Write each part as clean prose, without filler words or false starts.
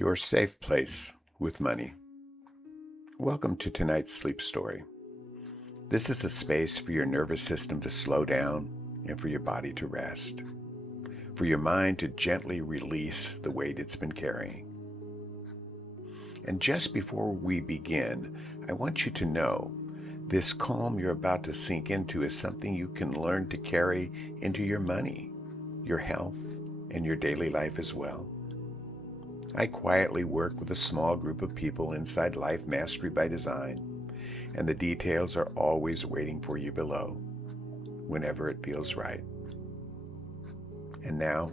Your safe place with money. Welcome to tonight's sleep story. This is a space for your nervous system to slow down and for your body to rest, for your mind to gently release the weight it's been carrying. And just before we begin, I want you to know this calm you're about to sink into is something you can learn to carry into your money, your health, and your daily life as well. I quietly work with a small group of people inside Life Mastery by Design, and the details are always waiting for you below, whenever it feels right. And now,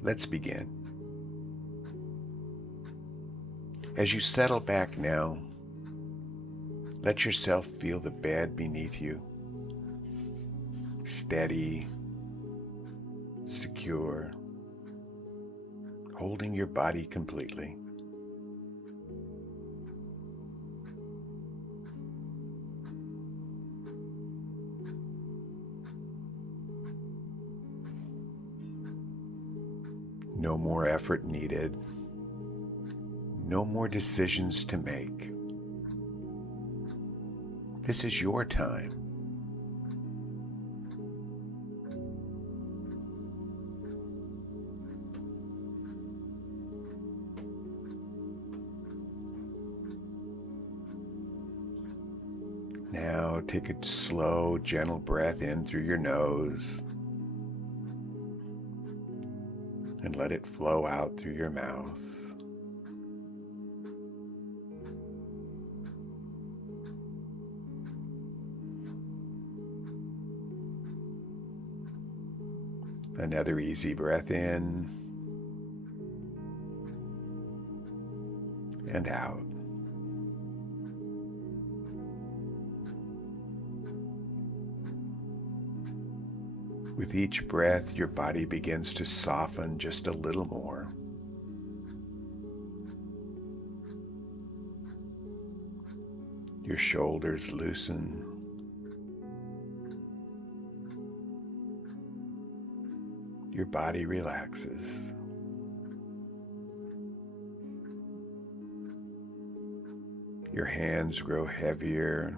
let's begin. As you settle back now, let yourself feel the bed beneath you, steady, secure, holding your body completely. No more effort needed. No more decisions to make. This is your time. Now take a slow, gentle breath in through your nose and let it flow out through your mouth. Another easy breath in and out. With each breath, your body begins to soften just a little more. Your shoulders loosen. Your body relaxes. Your hands grow heavier,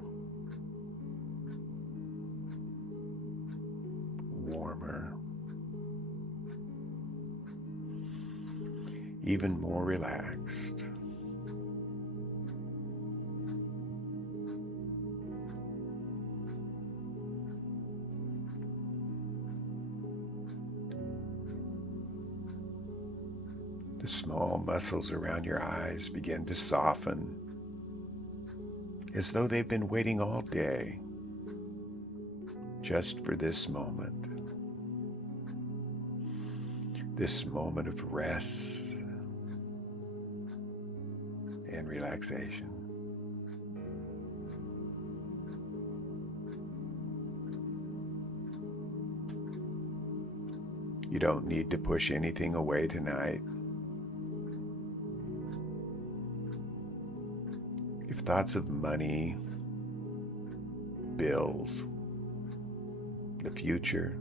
warmer, even more relaxed. The small muscles around your eyes begin to soften, as though they've been waiting all day just for this moment of rest and relaxation. You don't need to push anything away tonight. If thoughts of money, bills, the future,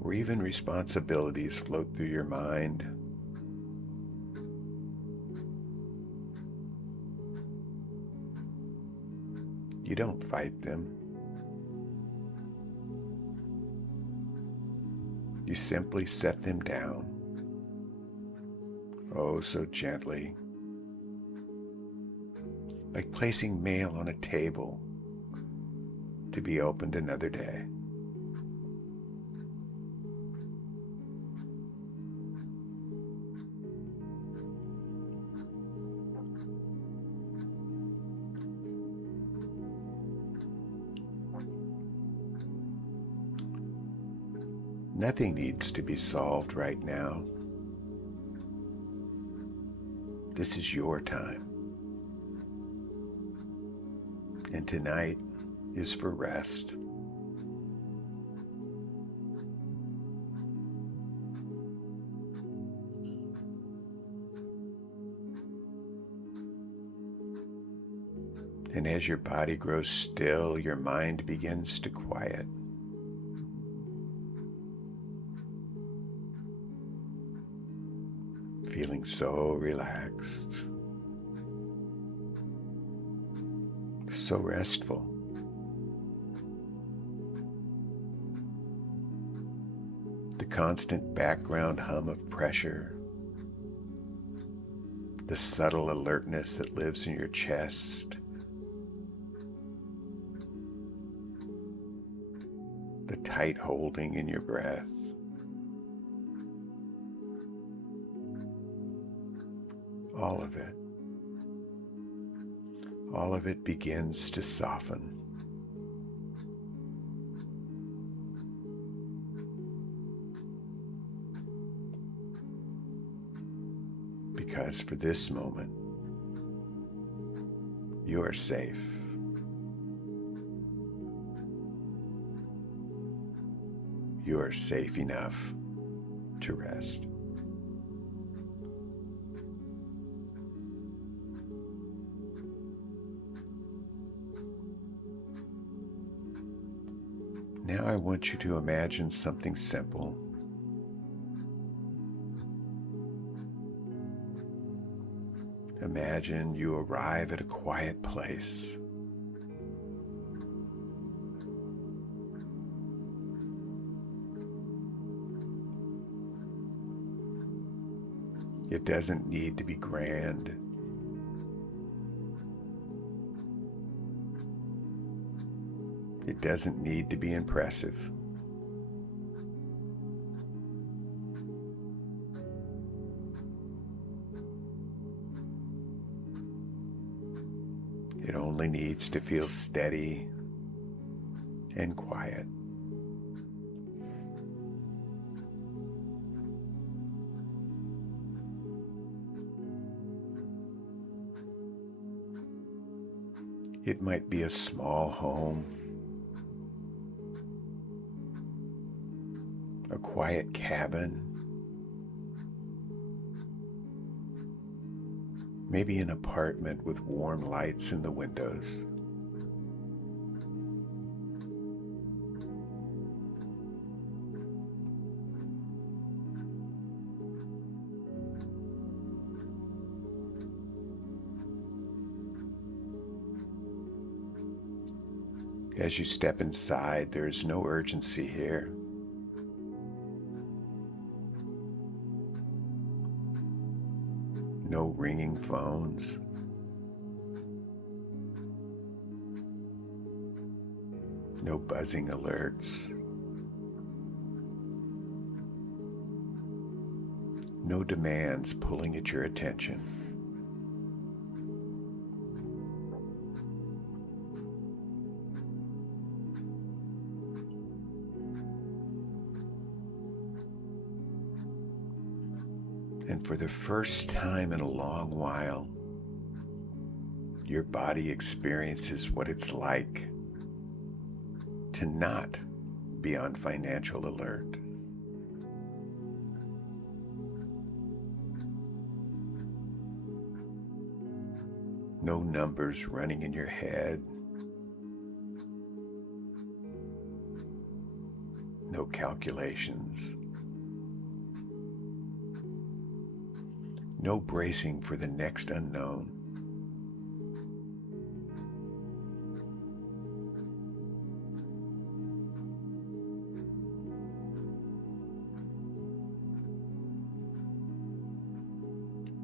or even responsibilities float through your mind, you don't fight them. You simply set them down, oh so gently, like placing mail on a table to be opened another day. Nothing needs to be solved right now. This is your time. And tonight is for rest. And as your body grows still, your mind begins to quiet. feeling so relaxed, so restful. The constant background hum of pressure, the subtle alertness that lives in your chest, the tight holding in your breath. All of it begins to soften. Because for this moment, you are safe. You are safe enough to rest. Now I want you to imagine something simple. Imagine you arrive at a quiet place. It doesn't need to be grand. It doesn't need to be impressive. It only needs to feel steady and quiet. It might be a small home, a quiet cabin, maybe an apartment with warm lights in the windows. As you step inside, there is no urgency here. No ringing phones. No buzzing alerts. No demands pulling at your attention. And for the first time in a long while, your body experiences what it's like to not be on financial alert. No numbers running in your head. No calculations. No bracing for the next unknown.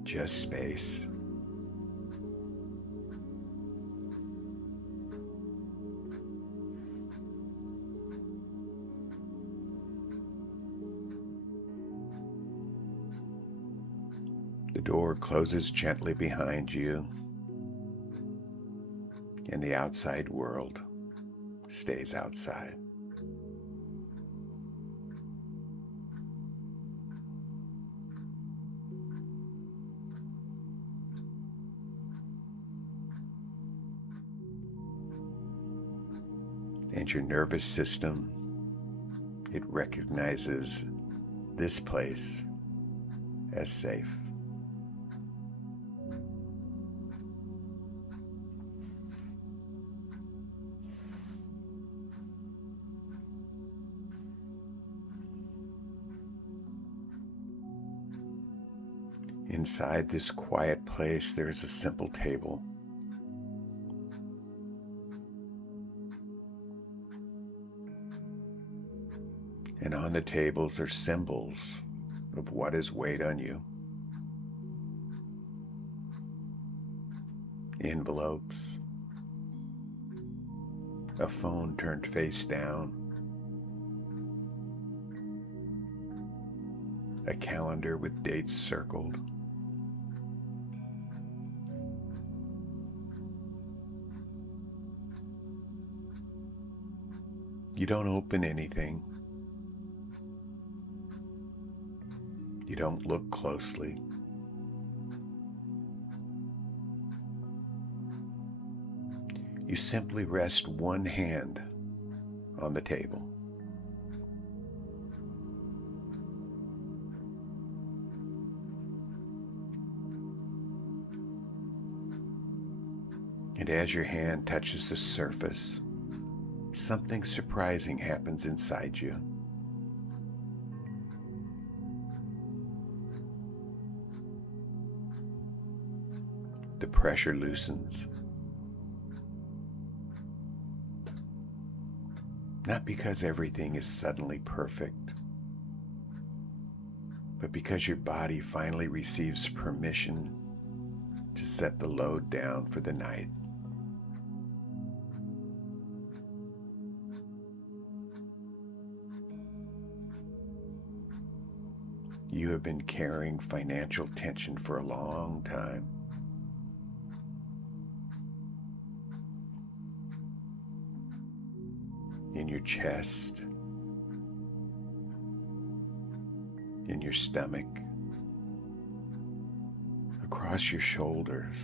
Just space. The door closes gently behind you, and the outside world stays outside. And your nervous system, it recognizes this place as safe. Inside this quiet place, there is a simple table. And on the tables are symbols of what has weighed on you. Envelopes, a phone turned face down, a calendar with dates circled, you don't open anything. You don't look closely. You simply rest one hand on the table. And as your hand touches the surface, something surprising happens inside you. The pressure loosens. Not because everything is suddenly perfect, but because your body finally receives permission to set the load down for the night. You have been carrying financial tension for a long time. In your chest, in your stomach, across your shoulders.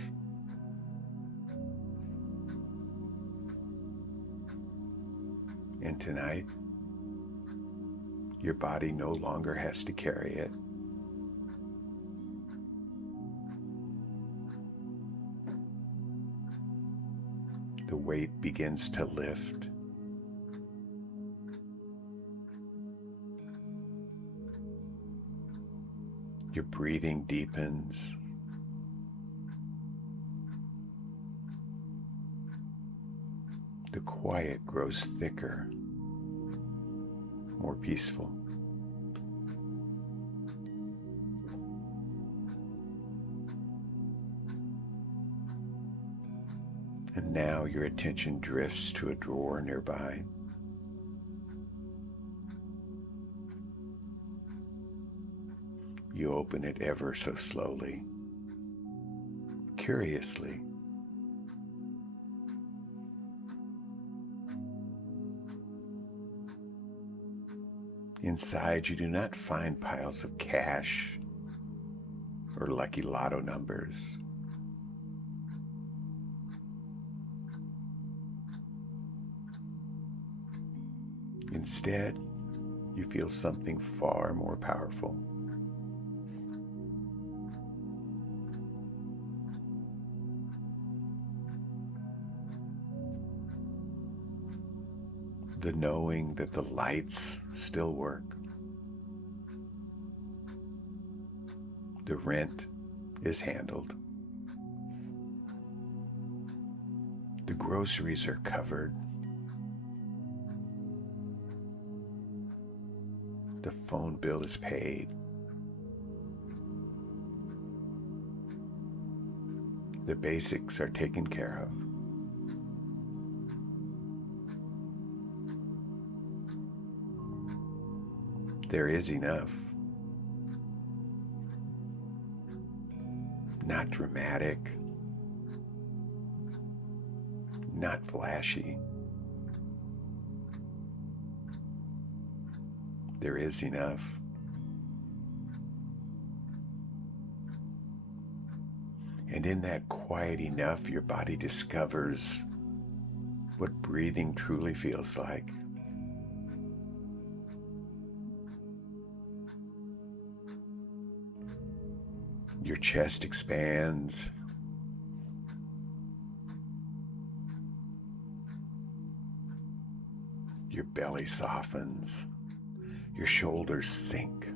And tonight, your body no longer has to carry it. The weight begins to lift. Your breathing deepens. The quiet grows thicker, more peaceful. And now your attention drifts to a drawer nearby. You open it ever so slowly, curiously. Inside, you do not find piles of cash or lucky lotto numbers. Instead, you feel something far more powerful. The knowing that the lights still work. The rent is handled. The groceries are covered. The phone bill is paid. The basics are taken care of. There is enough. Not dramatic, not flashy. There is enough. And in that quiet enough, your body discovers what breathing truly feels like. Your chest expands. Your belly softens. Your shoulders sink.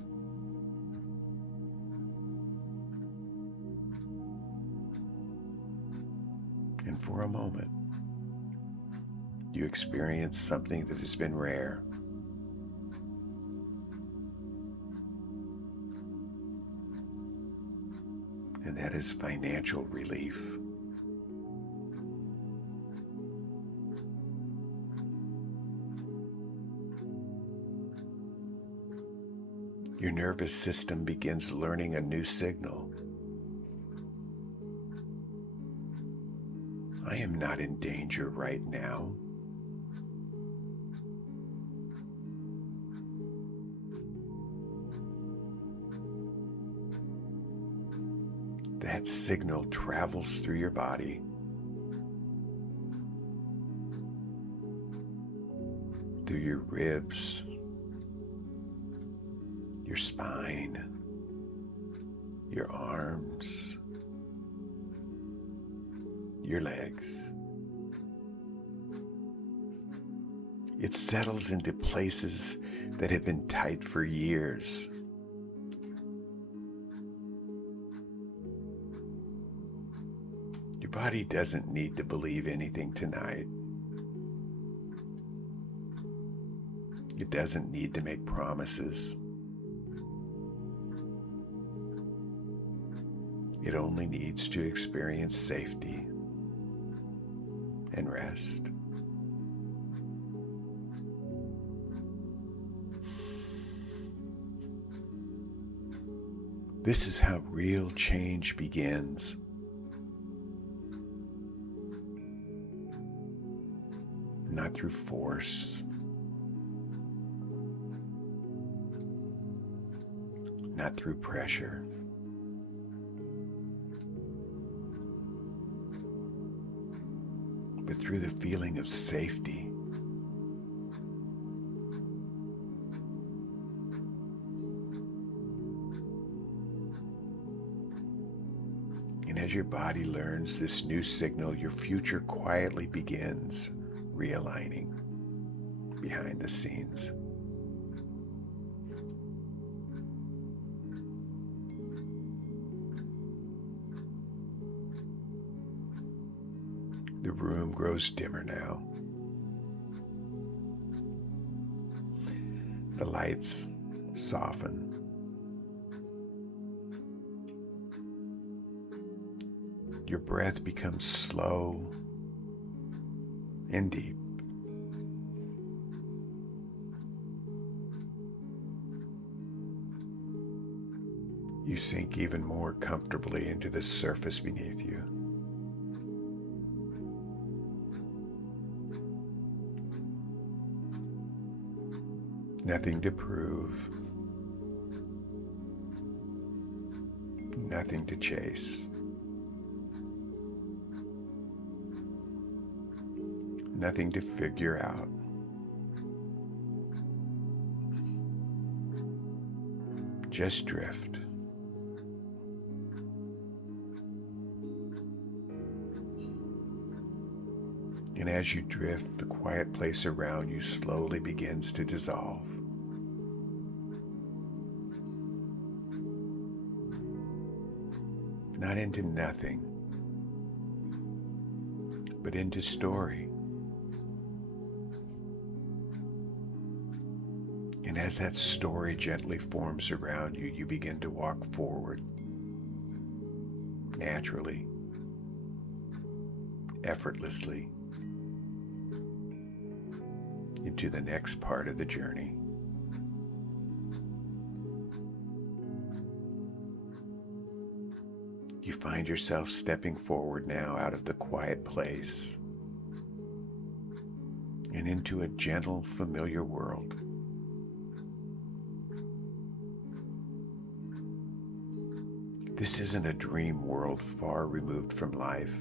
And for a moment, you experience something that has been rare. And that is financial relief. Your nervous system begins learning a new signal. I am not in danger right now. That signal travels through your body, through your ribs, your spine, your arms, your legs. It settles into places that have been tight for years. Your body doesn't need to believe anything tonight. It doesn't need to make promises. It only needs to experience safety and rest. This is how real change begins. Not through force, not through pressure, but through the feeling of safety. And as your body learns this new signal, your future quietly begins realigning behind the scenes. The room grows dimmer now. The lights soften. Your breath becomes slow and deep. You sink even more comfortably into the surface beneath you. Nothing to prove, nothing to chase. Nothing to figure out. Just drift. And as you drift, the quiet place around you slowly begins to dissolve. Not into nothing, but into story. And as that story gently forms around you, you begin to walk forward, naturally, effortlessly, into the next part of the journey. You find yourself stepping forward now out of the quiet place and into a gentle, familiar world. This isn't a dream world far removed from life.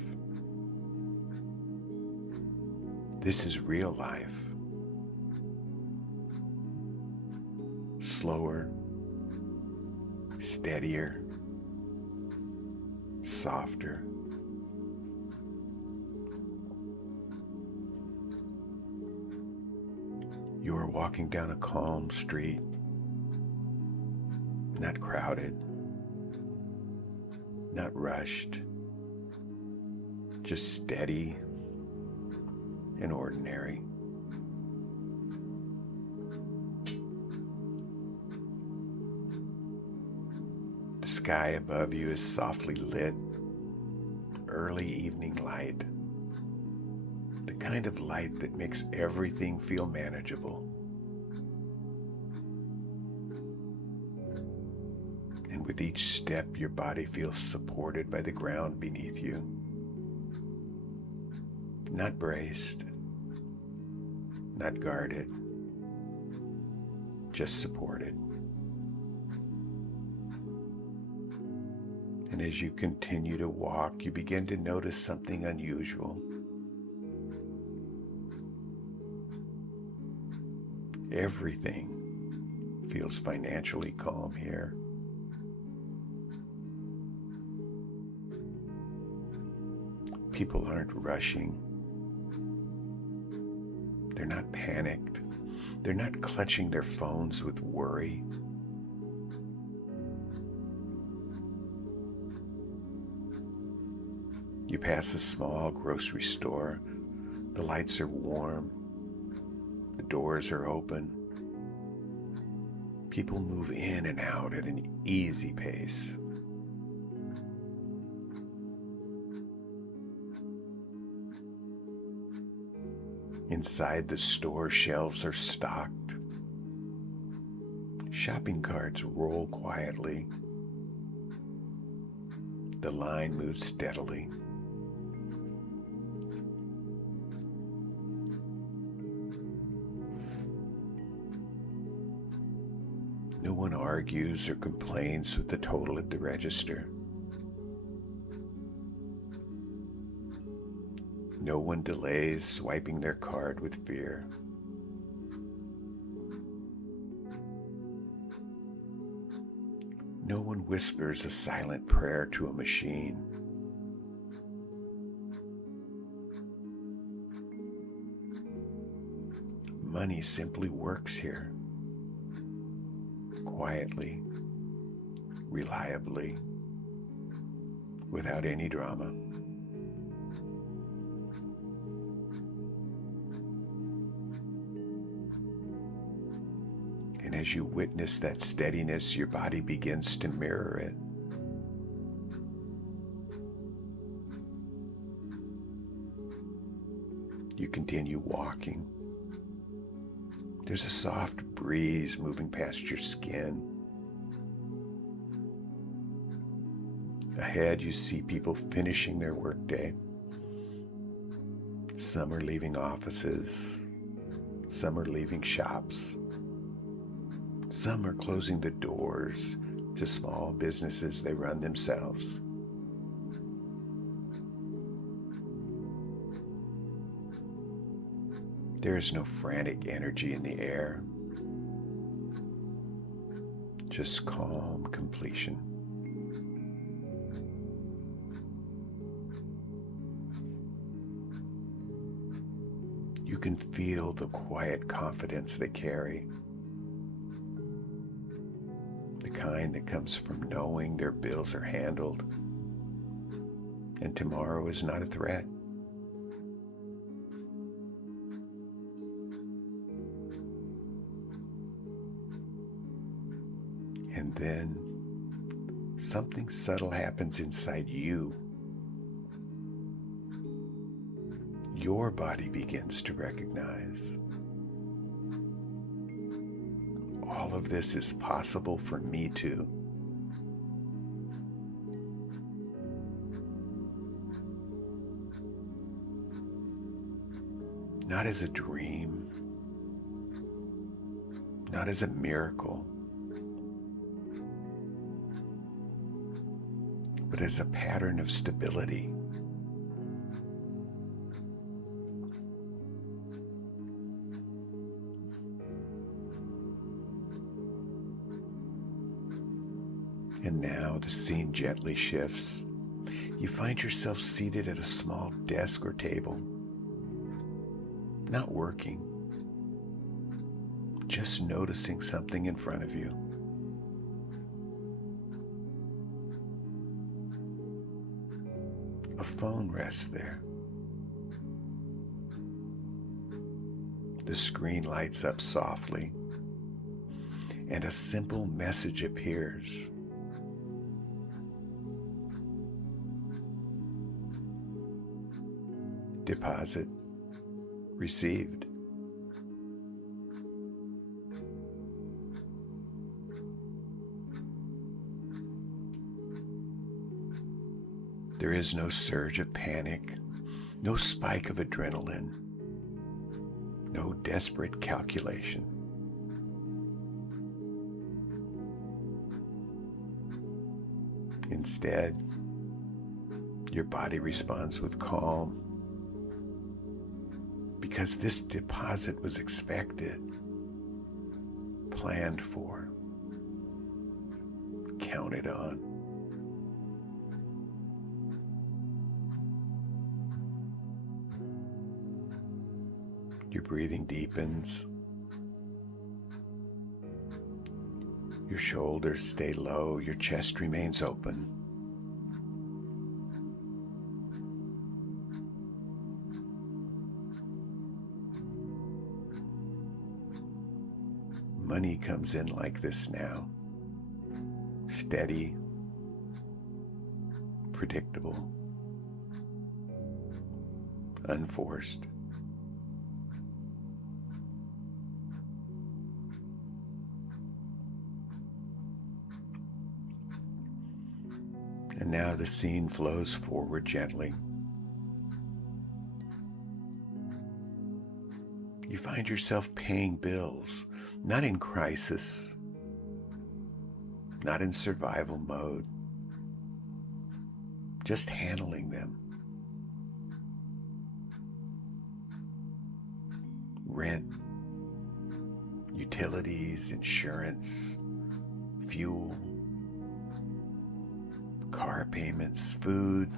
This is real life. Slower, steadier, softer. You are walking down a calm street, not crowded, not rushed, just steady and ordinary. The sky above you is softly lit, early evening light, the kind of light that makes everything feel manageable. And with each step, your body feels supported by the ground beneath you. Not braced, not guarded, just supported. And as you continue to walk, you begin to notice something unusual. Everything feels financially calm here. People aren't rushing. They're not panicked. They're not clutching their phones with worry. You pass a small grocery store. The lights are warm. The doors are open. People move in and out at an easy pace. Inside the store, shelves are stocked. Shopping carts roll quietly. The line moves steadily. No one argues or complains with the total at the register. No one delays swiping their card with fear. No one whispers a silent prayer to a machine. Money simply works here. Quietly, reliably, without any drama. And as you witness that steadiness, your body begins to mirror it. You continue walking. There's a soft breeze moving past your skin. Ahead, you see people finishing their workday. Some are leaving offices. Some are leaving shops. Some are closing the doors to small businesses they run themselves. There is no frantic energy in the air, just calm completion. You can feel the quiet confidence they carry, the kind that comes from knowing their bills are handled and tomorrow is not a threat. And then something subtle happens inside you. Your body begins to recognize all of this is possible for me too. Not as a dream, not as a miracle, but as a pattern of stability. And now the scene gently shifts. You find yourself seated at a small desk or table, not working, just noticing something in front of you. A A phone rests there. The screen lights up softly, and a simple message appears. Deposit received. There is no surge of panic, no spike of adrenaline, no desperate calculation. Instead, your body responds with calm, because this deposit was expected, planned for, counted on. Your breathing deepens. Your shoulders stay low. Your chest remains open. Money comes in like this now. Steady, predictable, unforced. And now the scene flows forward gently. You find yourself paying bills, not in crisis, not in survival mode, just handling them. Rent, utilities, insurance, fuel, car payments, food.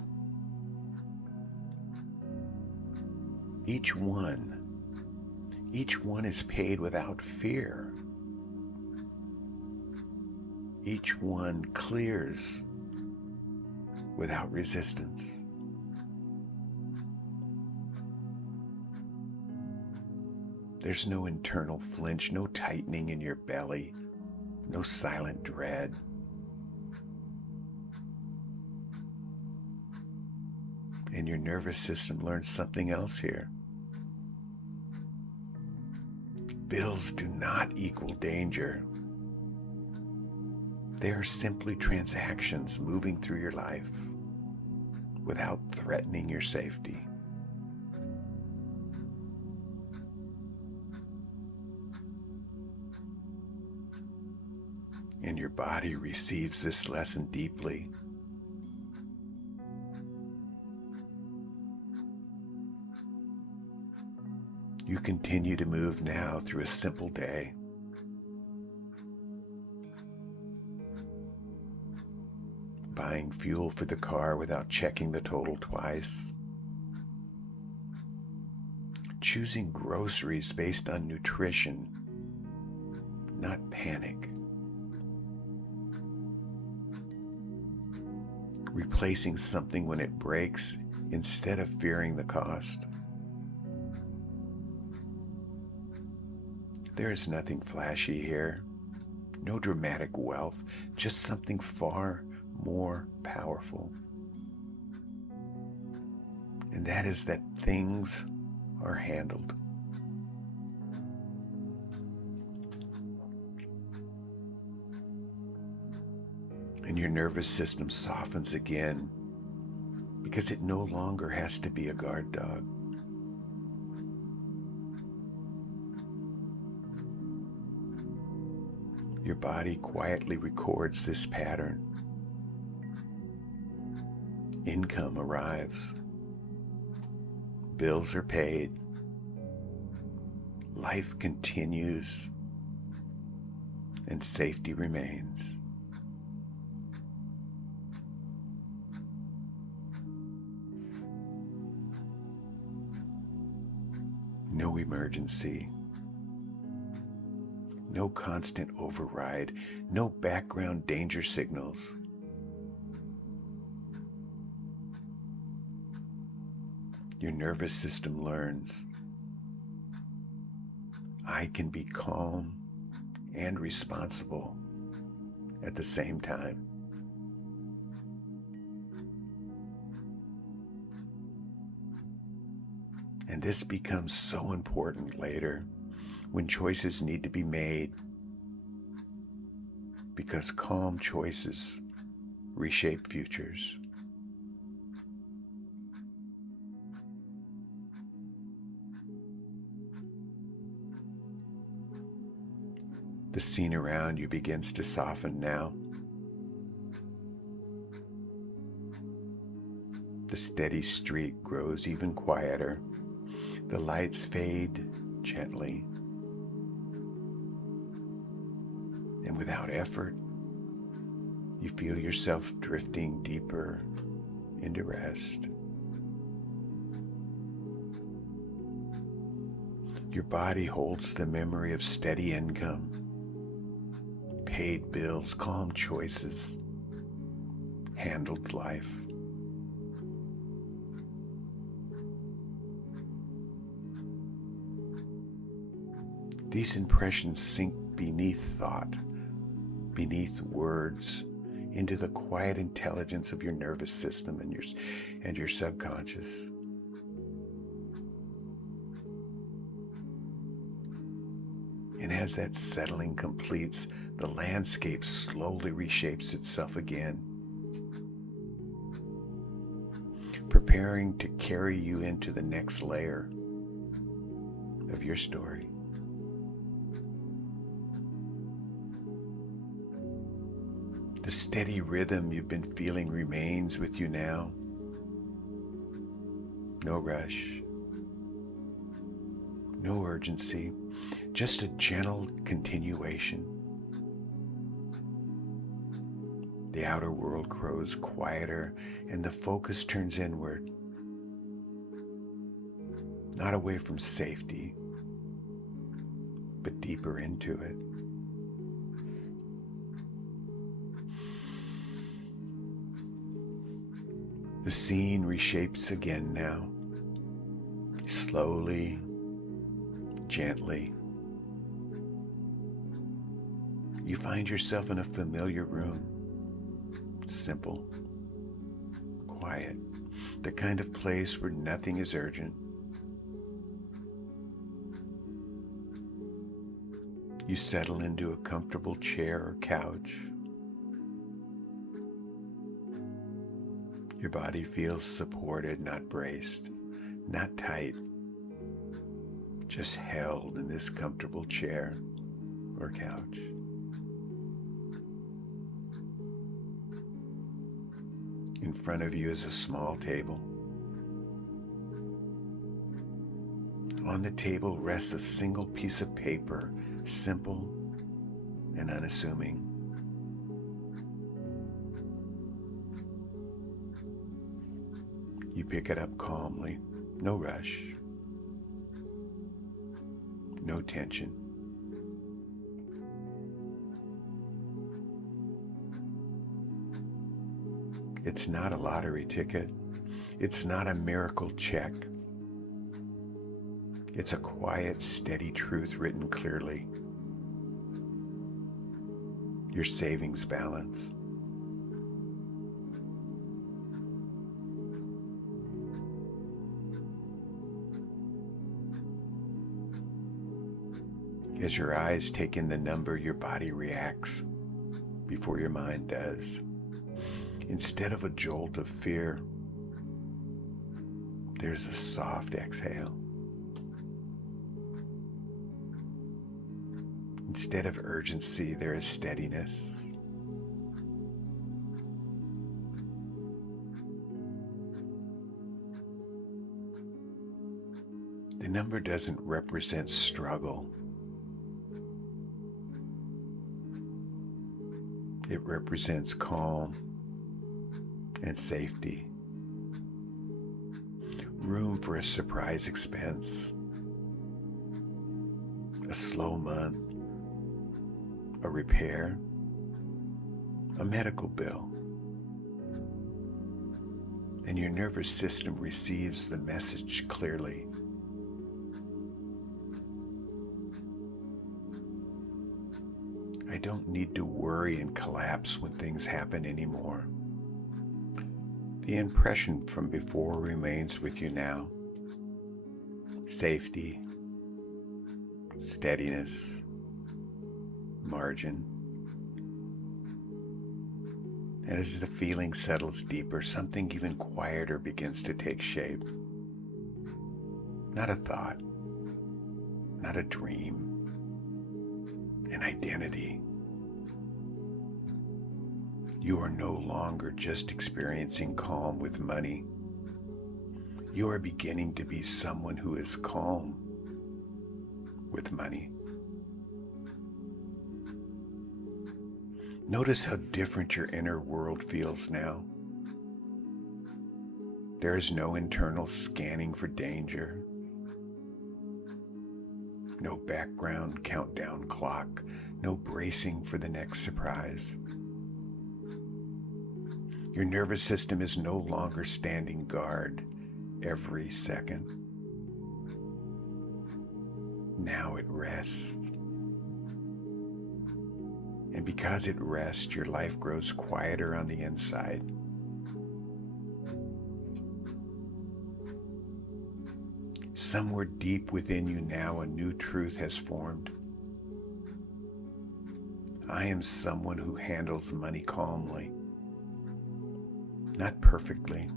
Each one is paid without fear. Each one clears without resistance. There's no internal flinch, no tightening in your belly, no silent dread. And your nervous system learns something else here. Bills do not equal danger. They are simply transactions moving through your life without threatening your safety. And your body receives this lesson deeply. You continue to move now through a simple day. Buying fuel for the car without checking the total twice. Choosing groceries based on nutrition, not panic. Replacing something when it breaks instead of fearing the cost. There is nothing flashy here, no dramatic wealth, just something far more powerful. And that is that things are handled. And your nervous system softens again because it no longer has to be a guard dog. Your body quietly records this pattern. Income arrives. Bills are paid. Life continues. And safety remains. No emergency. No constant override, no background danger signals. Your nervous system learns, I can be calm and responsible at the same time. And this becomes so important later when choices need to be made, because calm choices reshape futures. The scene around you begins to soften now. The steady street grows even quieter. The lights fade gently. And without effort, you feel yourself drifting deeper into rest. Your body holds the memory of steady income, paid bills, calm choices, handled life. These impressions sink beneath thought, beneath words, into the quiet intelligence of your nervous system and your subconscious. And as that settling completes, the landscape slowly reshapes itself again, preparing to carry you into the next layer of your story. The steady rhythm you've been feeling remains with you now. No rush, no urgency, just a gentle continuation. The outer world grows quieter and the focus turns inward, not away from safety, but deeper into it. The scene reshapes again now, slowly, gently. You find yourself in a familiar room, simple, quiet, the kind of place where nothing is urgent. You settle into a comfortable chair or couch. Your body feels supported, not braced, not tight, just held in this comfortable chair or couch. In front of you is a small table. On the table rests a single piece of paper, simple and unassuming. You pick it up calmly, no rush, no tension. It's not a lottery ticket. It's not a miracle check. It's a quiet, steady truth written clearly. Your savings balance. As your eyes take in the number, your body reacts before your mind does. Instead of a jolt of fear, there's a soft exhale. Instead of urgency, there is steadiness. The number doesn't represent struggle. It represents calm and safety. Room for a surprise expense, a slow month, a repair, a medical bill. and your nervous system receives the message clearly. I don't need to worry and collapse when things happen anymore. The impression from before remains with you now. Safety, steadiness, margin. And as the feeling settles deeper, something even quieter begins to take shape. Not a thought, not a dream, an identity. You are no longer just experiencing calm with money. You are beginning to be someone who is calm with money. Notice how different your inner world feels now. There is no internal scanning for danger, no background countdown clock, no bracing for the next surprise. Your nervous system is no longer standing guard every second. Now it rests. And because it rests, your life grows quieter on the inside. Somewhere deep within you now, a new truth has formed. I am someone who handles money calmly. Not perfectly,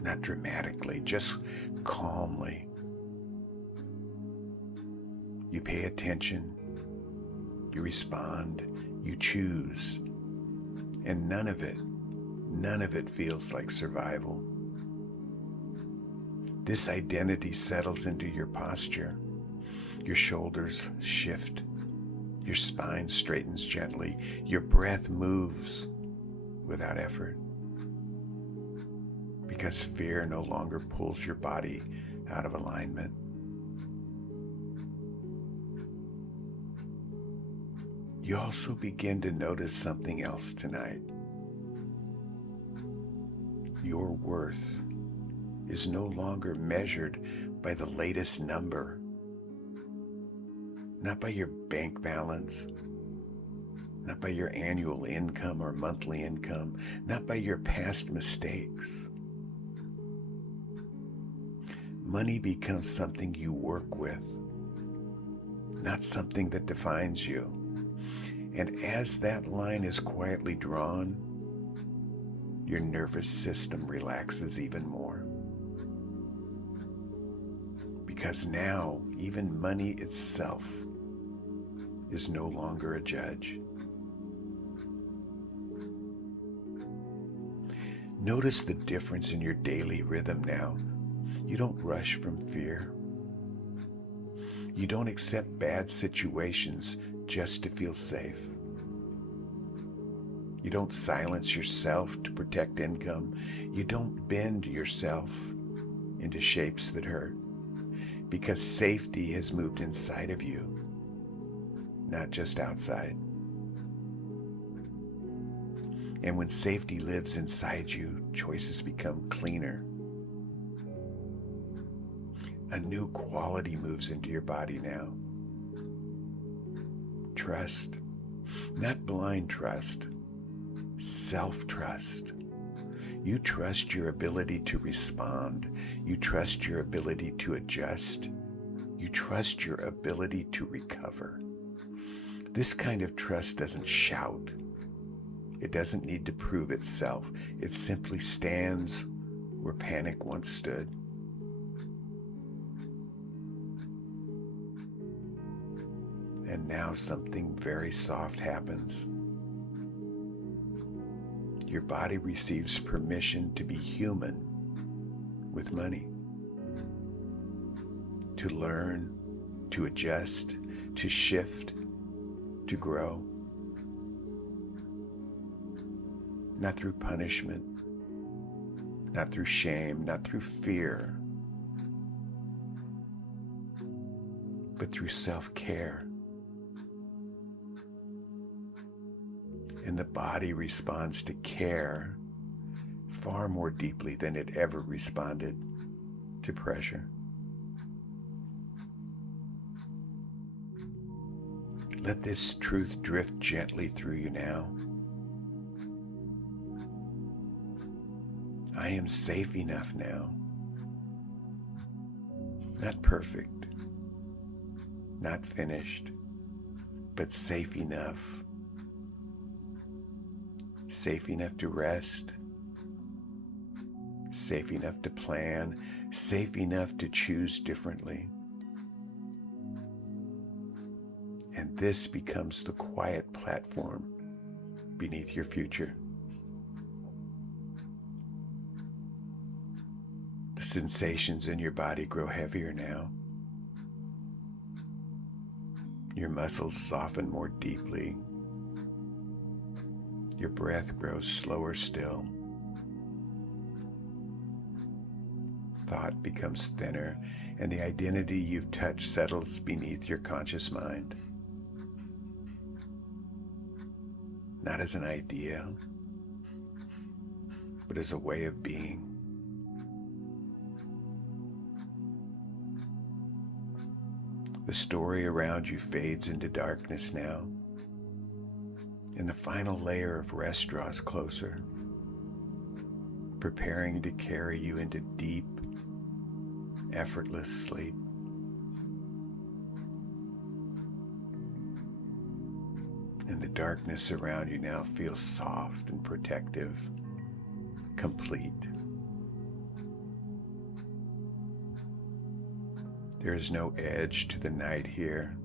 not dramatically, just calmly. You pay attention, you respond, you choose, and none of it feels like survival. This identity settles into your posture. Your shoulders shift, your spine straightens gently, your breath moves without effort. Because fear no longer pulls your body out of alignment. You also begin to notice something else tonight. Your worth is no longer measured by the latest number, not by your bank balance, not by your annual income or monthly income, not by your past mistakes. Money becomes something you work with, not something that defines you. And as that line is quietly drawn, your nervous system relaxes even more. Because now, even money itself is no longer a judge. Notice the difference in your daily rhythm now. You don't rush from fear. You don't accept bad situations just to feel safe. You don't silence yourself to protect income. You don't bend yourself into shapes that hurt. Because safety has moved inside of you, not just outside. And when safety lives inside you, choices become cleaner. A new quality moves into your body now. Trust, not blind trust, self-trust. You trust your ability to respond. You trust your ability to adjust. You trust your ability to recover. This kind of trust doesn't shout. It doesn't need to prove itself. It simply stands where panic once stood. And now something very soft happens. Your body receives permission to be human with money. To learn, to adjust, to shift, to grow. Not through punishment, not through shame, not through fear, but through self-care. And the body responds to care far more deeply than it ever responded to pressure. Let this truth drift gently through you now. I am safe enough now. Not perfect, not finished, but safe enough. Safe enough to rest, safe enough to plan, safe enough to choose differently. And this becomes the quiet platform beneath your future. The sensations in your body grow heavier now. Your muscles soften more deeply. Your breath grows slower still. Thought becomes thinner, and the identity you've touched settles beneath your conscious mind. Not as an idea, but as a way of being. The story around you fades into darkness now, and the final layer of rest draws closer, preparing to carry you into deep, effortless sleep. And the darkness around you now feels soft and protective, complete. There is no edge to the night here,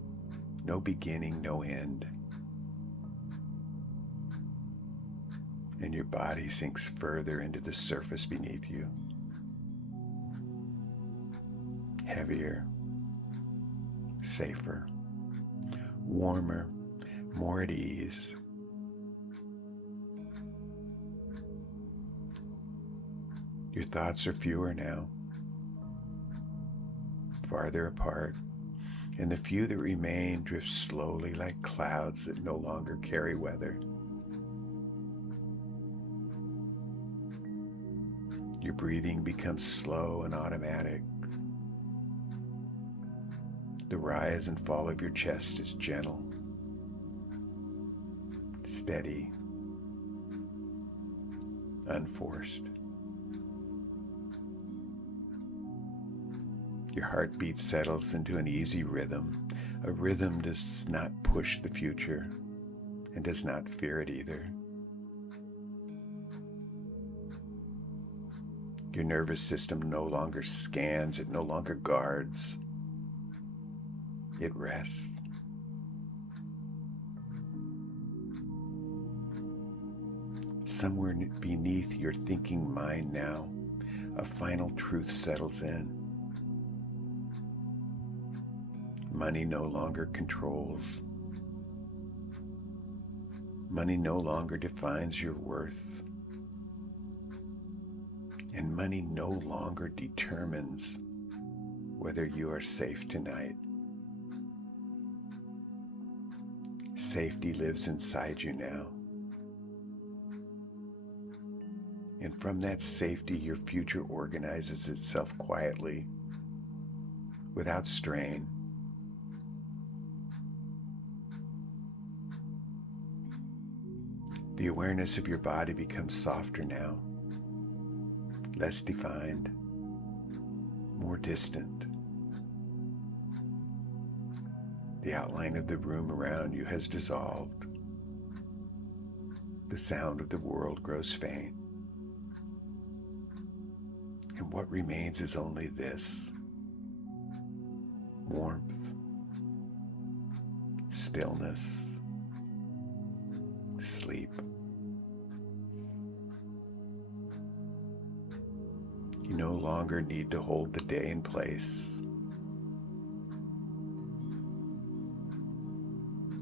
no beginning, no end. And your body sinks further into the surface beneath you. Heavier, safer, warmer, more at ease. Your thoughts are fewer now, farther apart, and the few that remain drift slowly like clouds that no longer carry weather. Your breathing becomes slow and automatic. The rise and fall of your chest is gentle, steady, unforced. Your heartbeat settles into an easy rhythm. A rhythm does not push the future and does not fear it either. Your nervous system no longer scans, it no longer guards. It rests. Somewhere beneath your thinking mind now, a final truth settles in. Money no longer controls. Money no longer defines your worth. And money no longer determines whether you are safe tonight. Safety lives inside you now. And from that safety, your future organizes itself quietly, without strain. The awareness of your body becomes softer now, less defined, more distant. The outline of the room around you has dissolved. The sound of the world grows faint. And what remains is only this: warmth, stillness, sleep. You no longer need to hold the day in place.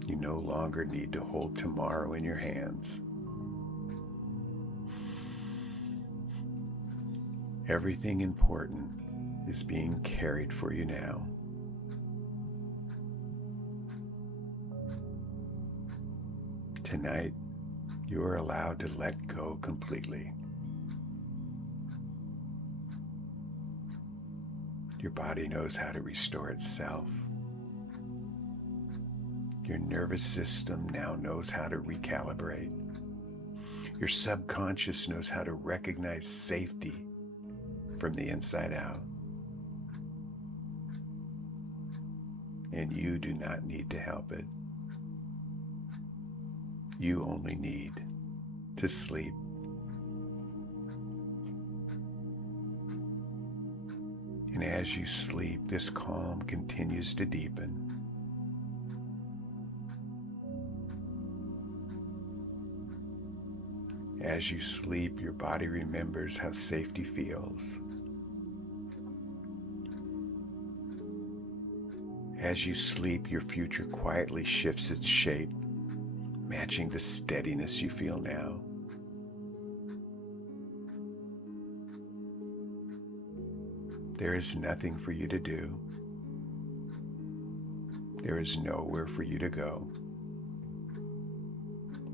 You no longer need to hold tomorrow in your hands. Everything important is being carried for you now. Tonight, you are allowed to let go completely. Your body knows how to restore itself. Your nervous system now knows how to recalibrate. Your subconscious knows how to recognize safety from the inside out. And you do not need to help it. You only need to sleep. And as you sleep, this calm continues to deepen. As you sleep, your body remembers how safety feels. As you sleep, your future quietly shifts its shape, matching the steadiness you feel now. There is nothing for you to do. There is nowhere for you to go.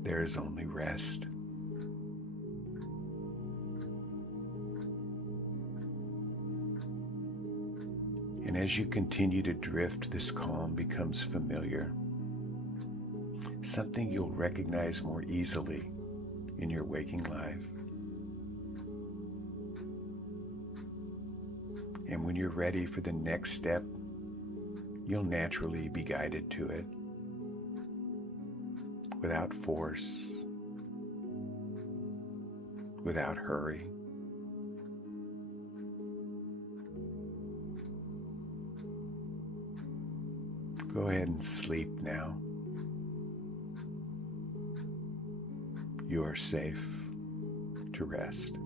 There is only rest. And as you continue to drift, this calm becomes familiar. Something you'll recognize more easily in your waking life. And when you're ready for the next step, you'll naturally be guided to it without force, without hurry. Go ahead and sleep now. You are safe to rest.